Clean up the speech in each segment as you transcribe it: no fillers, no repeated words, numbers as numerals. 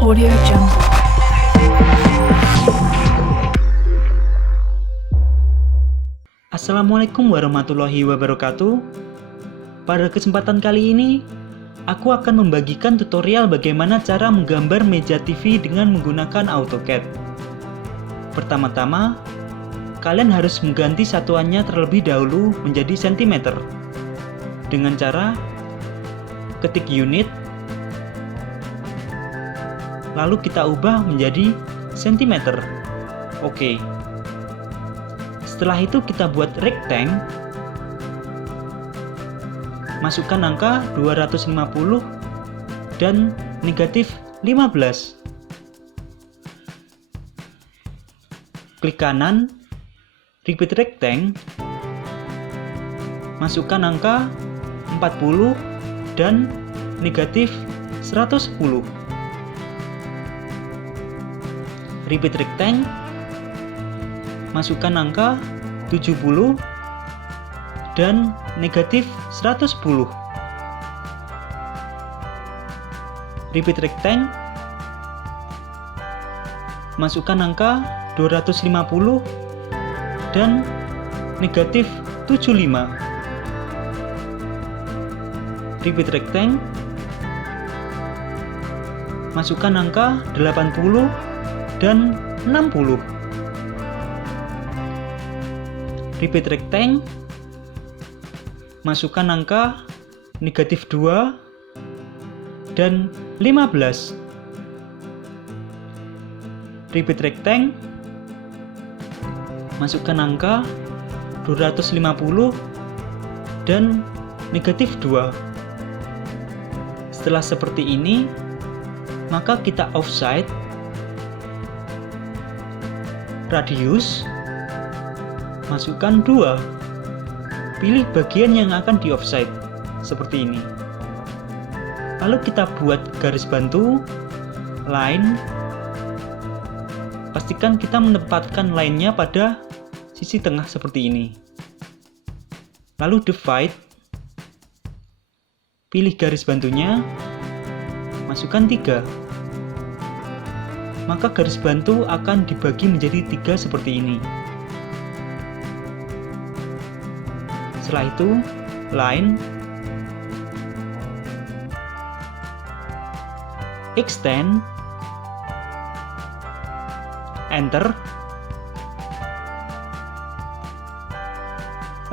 Audio Jungle. Assalamualaikum warahmatullahi wabarakatuh. Pada kesempatan kali ini, aku akan membagikan tutorial bagaimana cara menggambar meja TV dengan menggunakan AutoCAD. Pertama-tama, kalian harus mengganti satuannya terlebih dahulu menjadi cm. Dengan cara ketik unit, lalu kita ubah menjadi cm. Oke. Setelah itu kita buat rectangle. Masukkan angka 250 dan negatif 15. Klik kanan, repeat rectangle. Masukkan angka 40 dan negatif 110. Repeat rectangle. Masukkan angka 70 dan negatif 110. Repeat rectangle. Masukkan angka 250 dan negatif 75. Repeat rectangle. Masukkan angka 80 dan 60. Repeat rectangle. Masukkan angka negatif 2 dan 15. Repeat rectangle. Masukkan angka 250 dan negatif 2. Setelah seperti ini, maka kita offset, radius, masukkan 2. Pilih bagian yang akan di offset seperti ini. Lalu kita buat garis bantu, line. Pastikan kita menempatkan line-nya pada sisi tengah seperti ini. Lalu divide. Pilih garis bantunya, masukkan 3. Maka garis bantu akan dibagi menjadi 3 seperti ini. Setelah itu, line, extend, enter,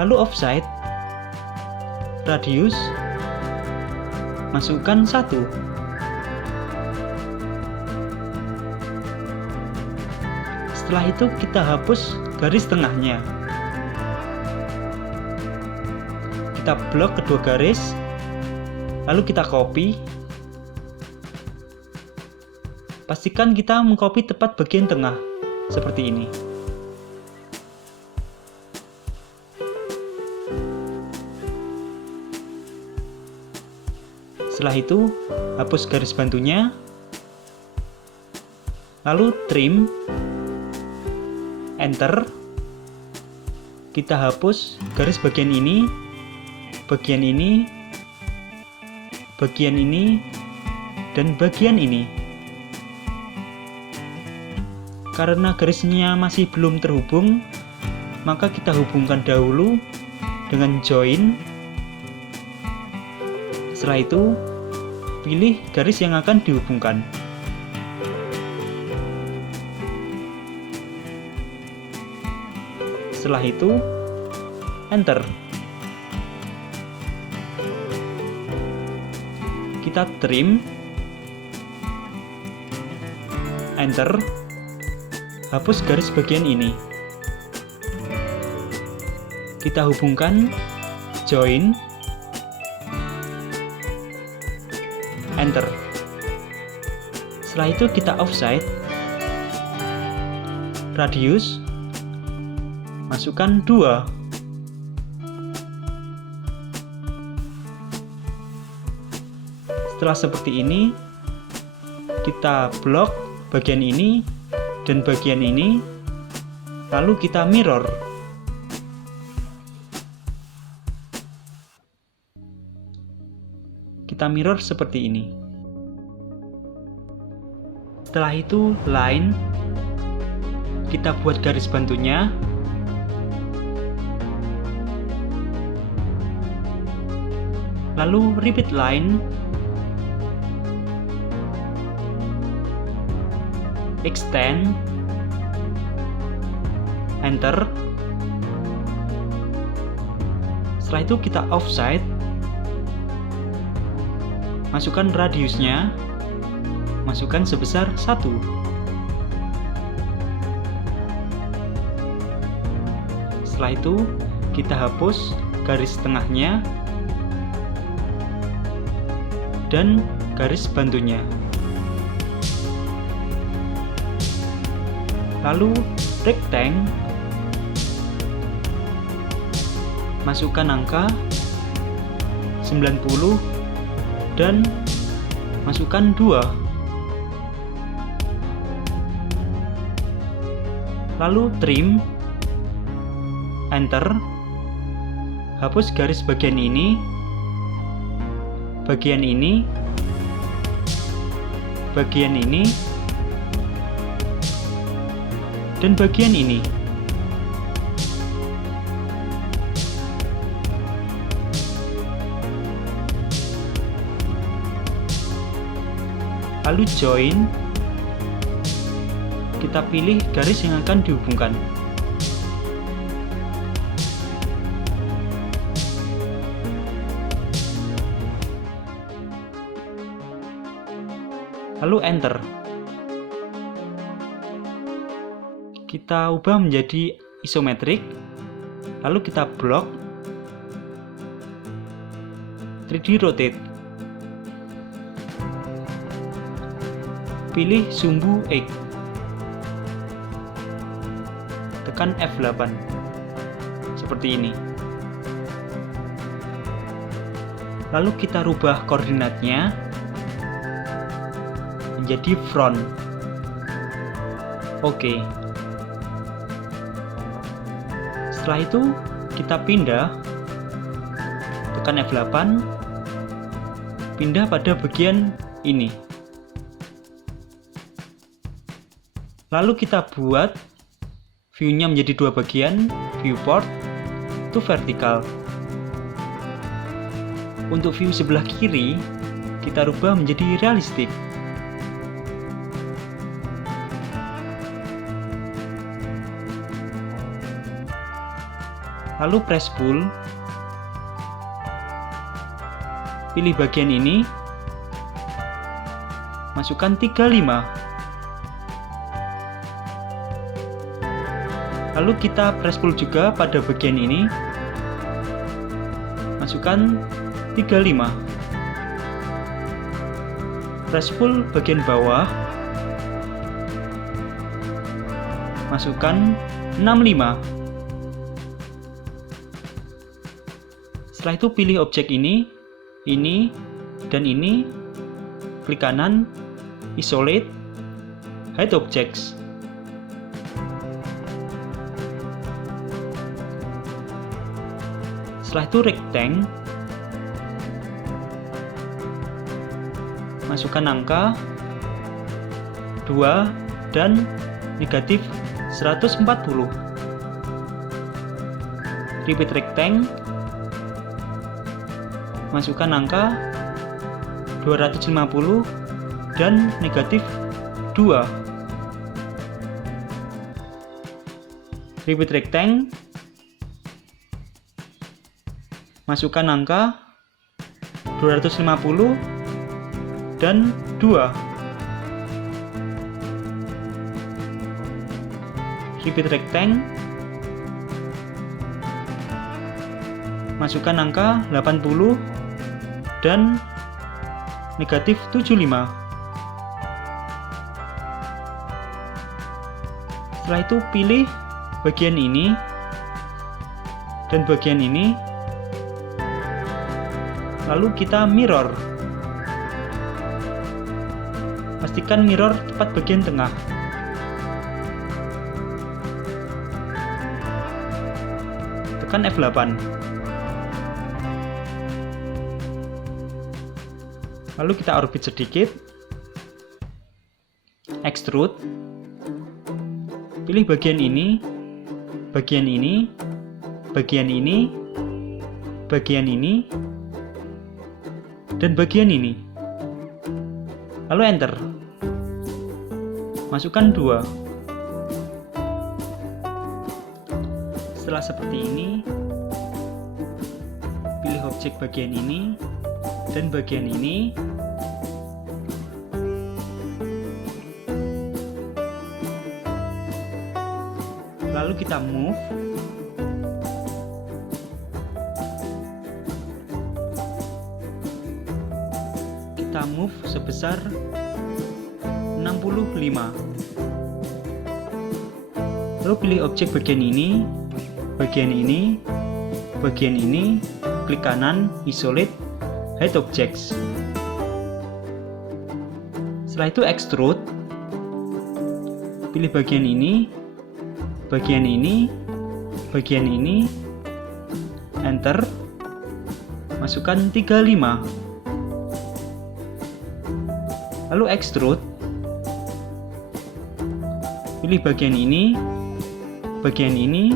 lalu offset, radius, masukkan 1. Setelah itu kita hapus garis tengahnya. Kita blok kedua garis, lalu kita copy. Pastikan kita mengcopy tepat bagian tengah, seperti ini. Setelah itu, hapus garis bantunya, lalu trim, enter. Kita hapus garis bagian ini, bagian ini, bagian ini, dan bagian ini. Karena garisnya masih belum terhubung, maka kita hubungkan dahulu dengan join. Setelah itu, pilih garis yang akan dihubungkan. Setelah itu, enter. Kita trim, enter, hapus garis bagian ini. Kita hubungkan, join, enter. Setelah itu kita offset, radius, masukkan 2. Setelah seperti ini, kita blok bagian ini dan bagian ini, lalu kita mirror. Kita mirror seperti ini. Setelah itu line, kita buat garis bantunya. Lalu repeat line, extend, enter. Setelah itu kita offset, masukkan radiusnya, masukkan sebesar 1. Setelah itu kita hapus garis tengahnya dan garis bantunya. Lalu rectangle, masukkan angka 90 dan masukkan 2. Lalu trim, enter, hapus garis bagian ini, bagian ini, bagian ini, dan bagian ini. Lalu join, kita pilih garis yang akan dihubungkan. Lalu enter. Kita ubah menjadi isometrik, lalu kita blok, 3D rotate. Pilih sumbu X, tekan F8, seperti ini. Lalu kita rubah koordinatnya menjadi front. Oke. Setelah itu kita pindah, tekan F8, pindah pada bagian ini. Lalu kita buat view-nya menjadi 2 bagian, viewport itu vertikal. Untuk view sebelah kiri, kita rubah menjadi realistik. Lalu press pull, pilih bagian ini, masukkan 35. Lalu kita press pull juga pada bagian ini, masukkan 35. Press pull bagian bawah, masukkan 65. Setelah itu pilih objek ini, dan ini, klik kanan, isolate, hide objects. Setelah itu rectangle, masukkan angka 2 dan negatif 140. Repeat rectangle, masukkan angka 250 dan negatif 2. Repeat rectangle, masukkan angka 250 dan 2. Repeat rectangle, masukkan angka 80 dan negatif 75. Setelah itu pilih bagian ini dan bagian ini, lalu kita mirror. Pastikan mirror tepat bagian tengah. Tekan F8. Lalu kita orbit sedikit, extrude, pilih bagian ini, bagian ini, bagian ini, bagian ini, dan bagian ini. Lalu enter. Masukkan 2. Setelah seperti ini, pilih objek bagian ini dan bagian ini. Lalu kita move. Kita move sebesar 65. Lalu pilih objek bagian ini, bagian ini, bagian ini, klik kanan, isolate, hide objects. Setelah itu extrude, pilih bagian ini, bagian ini, bagian ini, enter, masukkan 35. Lalu extrude, pilih bagian ini, bagian ini,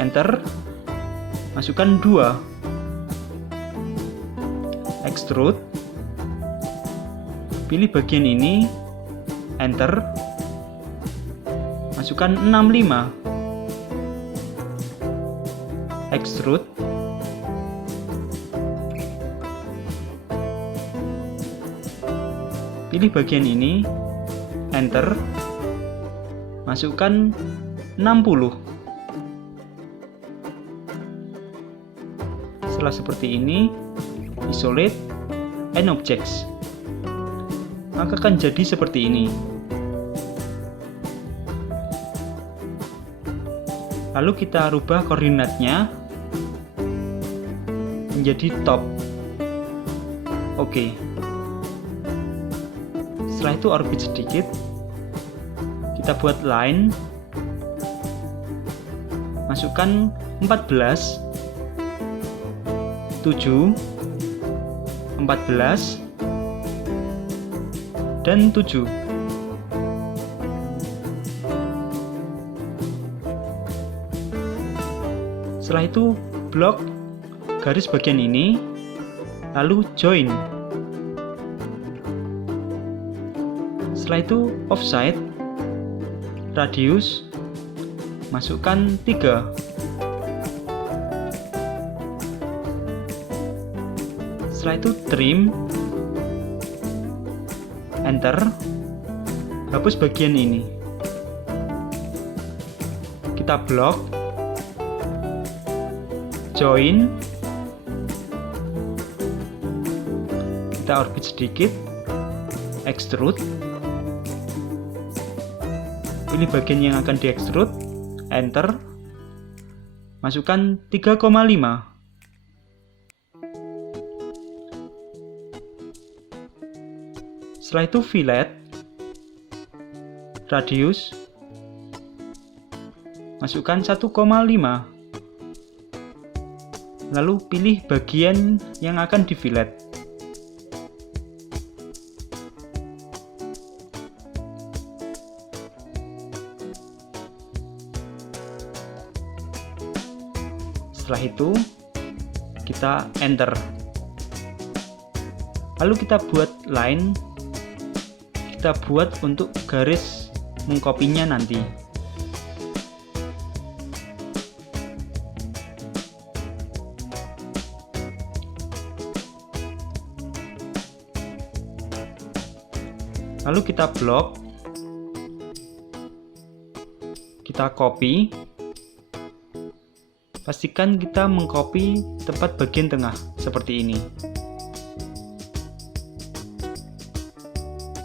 enter, masukkan 2. Extrude, pilih bagian ini, enter, masukkan 65. Extrude, pilih bagian ini, enter, masukkan 60. Setelah seperti ini, isolate, end objects. Maka akan jadi seperti ini. Lalu kita rubah koordinatnya menjadi top. Oke. Setelah itu orbit sedikit. Kita buat line. Masukkan 14, 7, 14, dan 7. Setelah itu blok garis bagian ini, lalu join. Setelah itu offset, radius, masukkan 3. Setelah itu trim, enter, hapus bagian ini. Kita blok, join, kita orbit sedikit, extrude, pilih bagian yang akan di extrude, enter, masukkan 3,5. Setelah itu fillet, radius, masukkan 1,5. Lalu pilih bagian yang akan di fillet. Setelah itu kita enter. Lalu kita buat line. Kita buat untuk garis mengkopinya nanti. Lalu kita blok, kita copy, pastikan kita mengcopy tepat bagian tengah seperti ini.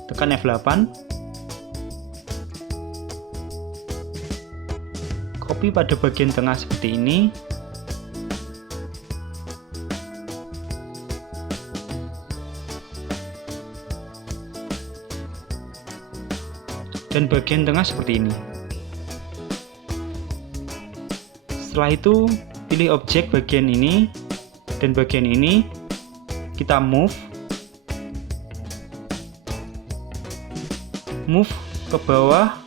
Tekan F8, copy pada bagian tengah seperti ini. Dan bagian tengah seperti ini. Setelah itu pilih objek bagian ini dan bagian ini, kita move ke bawah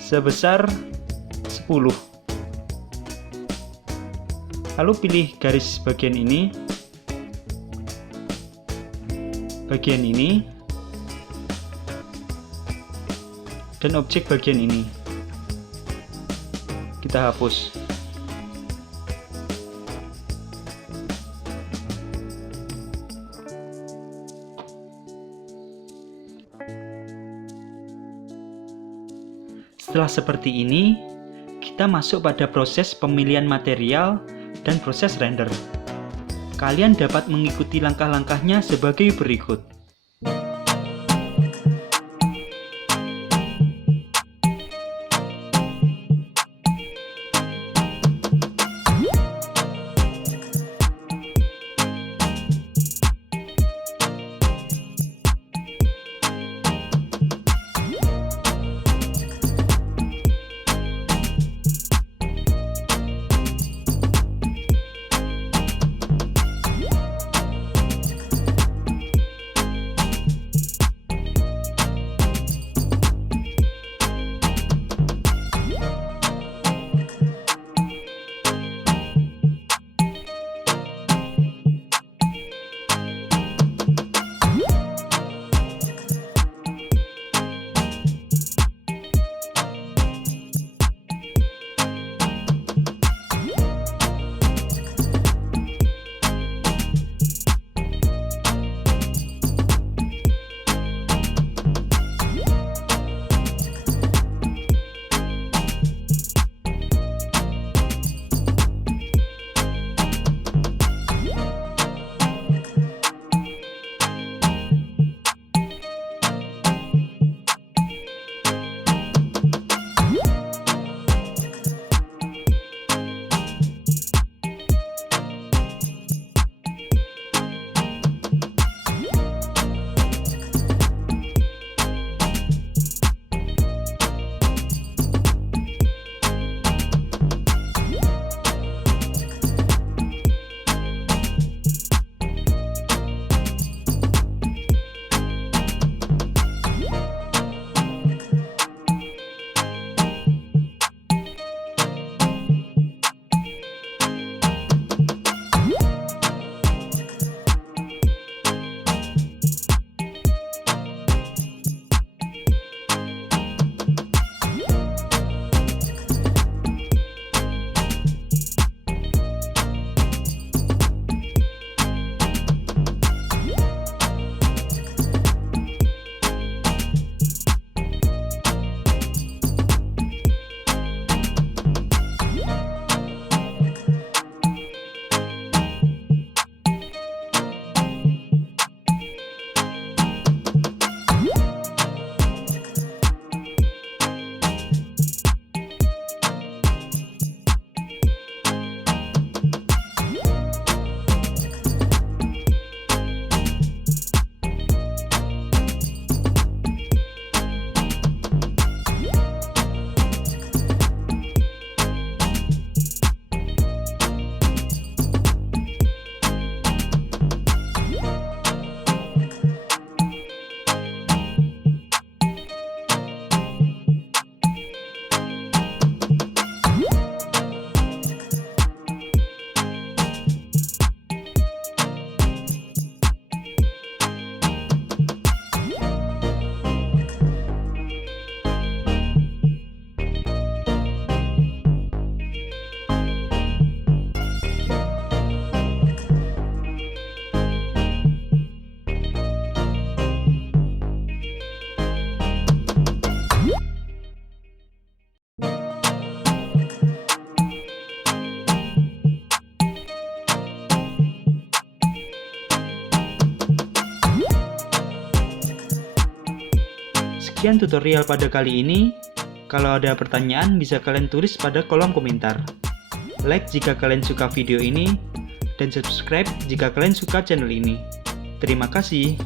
sebesar 10. Lalu pilih garis bagian ini, dan objek bagian ini. Kita hapus. Setelah seperti ini, kita masuk pada proses pemilihan material dan proses render. Kalian dapat mengikuti langkah-langkahnya sebagai berikut. Sekian tutorial pada kali ini. Kalau ada pertanyaan bisa kalian tulis pada kolom komentar. Like jika kalian suka video ini, dan subscribe jika kalian suka channel ini. Terima kasih.